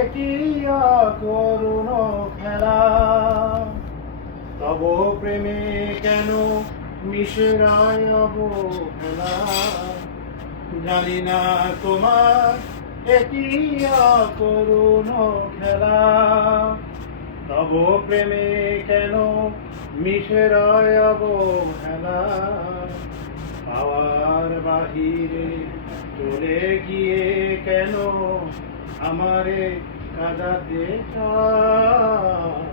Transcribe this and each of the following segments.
একই করুণ খেলা। তব প্রেমে কেন মিশে রায় অবহেলা, জানি না তোমার একই করুণ খেলা। তব প্রেমে কেন মিশে রয় অবহেলা, পাওয়ার বাহিরে চলে গিয়ে কেন আমারে কাঁদাতে চায়,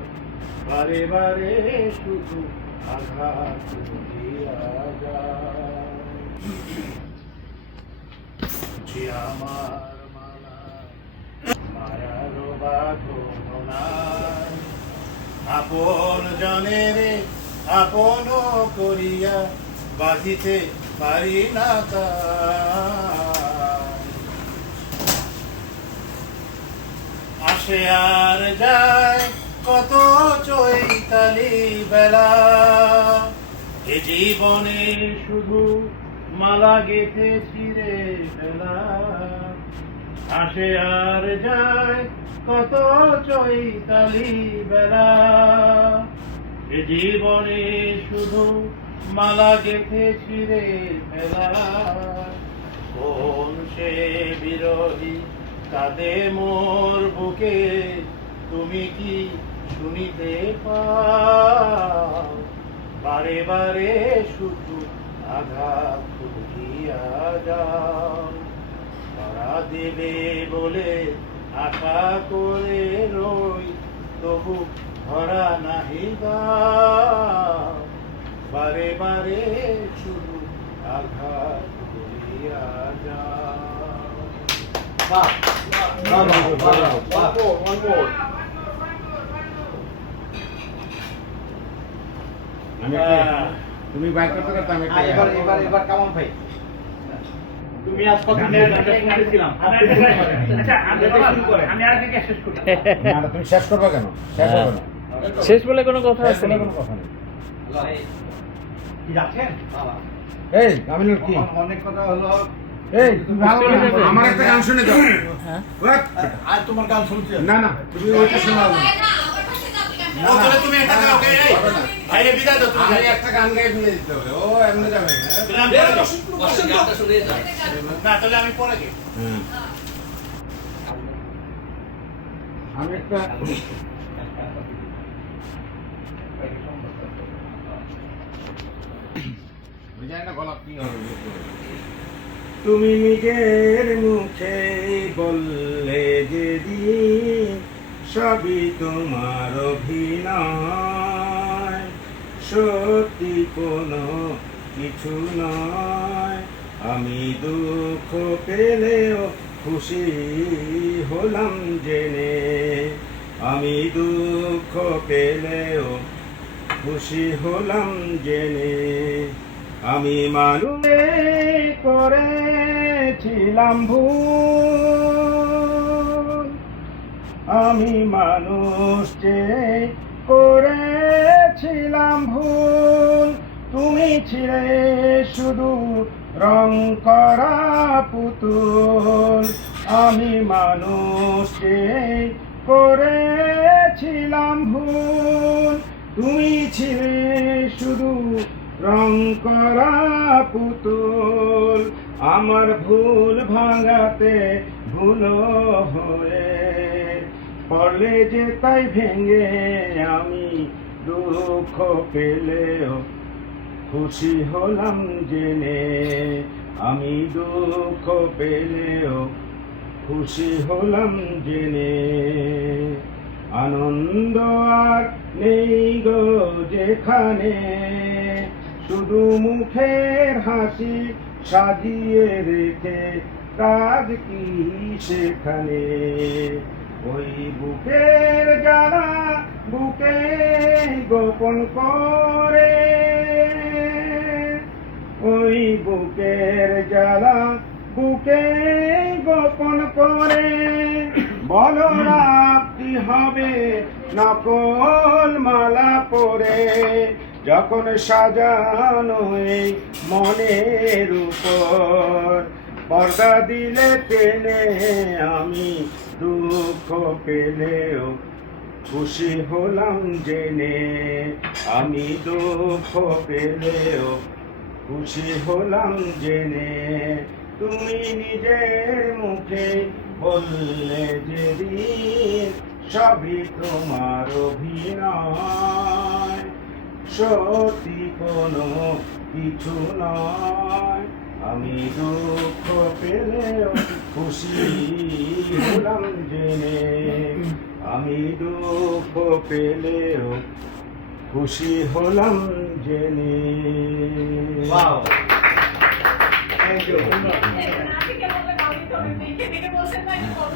বারে বারে শুধু আঘাত দিয়া যায়। যে আমার মালা মায়ার বাঁধনায়, আপন জনের আপন করিয়া বাঁধিতে পারি না তাই। আসে আর যায় কত চৈতালি বেলা, এ জীবনে শুধু মালা গেঁথেছি রে বেলা। আসে আর যায় কত চৈতালি বেলা, এ জীবনে শুধু মালা গেঁথেছি রে বেলা। কোন সে বিরোহী কাঁদে মোর বুকে, তুমি কি শুনিতে পাও, বারে বারে শুধু আঘাত করিয়া যাও। ধরা দেবে বলে আশা করে রই, তবু ধরা নাহি দাও, বারে বারে শুধু আঘাত করিয়া যাও। বাহ বাহ বাহ বাহ বাহ। তুমি বাইক করতে করতে আমি এবার এবার এবার কেমন ভাই? তুমি আজ কত দিনের গানটা শুনতেছিলাম। আচ্ছা আমি আগে শেষ করি। না তুমি শেষ করবে কেন? শেষ হবে না। শেষ বলে কোনো কথা আছে না? কোনো কথা নেই। কি যাচ্ছেন? এই আমিনুল কি? অনেক কথা হলো। এই তুমি ভালো করে আমার একটা গান শুনে দাও। হ্যাঁ। আর তোমার গান শুনছি। না না তুমি ওইটা শোনাও না। না তাহলে তুমি একটা গাও কে? ভাইরে বিদায় দাও তুমি। আমি একটা গান গাই দিয়ে দিতে হবে। ও এমনি যাবে না। গানটা শুনে যায়। না তাহলে আমি পরে গে। আমি একটা তুমি নিজের মুখে বললে যেদিন সবই তোমার অভিনয়, সত্যি কোনো কিছু নয়। আমি দুঃখ পেলেও খুশি হলাম জেনে, আমি দুঃখ পেলেও খুশি হলাম জেনে। আমি মানুষে করেছিলাম ভুল, আমি মানুষকে করেছিলাম ভুল। তুমি ছিলে শুধু রং করা পুতুল, আমি মানুষকে করেছিলাম ভুল। তুমি ছিলে শুধু রং করা পুতুল, আমার ভুল ভাঙাতে ভুল হয়ে পড়লে যে তাই ভেঙে। আমি দুঃখ পেলেও খুশি হলাম জেনে, আমি দুঃখ পেলেও খুশি হলাম জেনে। আনন্দ আর নেই গো যেখানে, শুধু মুখের হাসি সাজিয়ে রেখে কাজ কি সেখানে। ওই বুকের জ্বালা বুকে গোপন করে, ওই বুকের জ্বালা বুকে গোপন করে। বলো রাত্রি হবে নকল মালা পরে, যখন সাজানো এই মনের উপর পর্দা দিলে টেনে আমি দুঃখ পেলেও খুশি হলাম জেনে, আমি দুঃখ পেলেও খুশি হলাম জেনে। তুমি নিজের মুখে বললে যেদিন সবই তোমার অভিনয়, সত্যি কোনো কিছু নয়। আমি দুঃখ পেলেও খুশি হলাম জেনে, আমি দুঃখ পেলেও খুশি হলাম জেনে। Wow. Thank you. আপনি কে বললেন আমি তো দেখে দেখে বলছেন না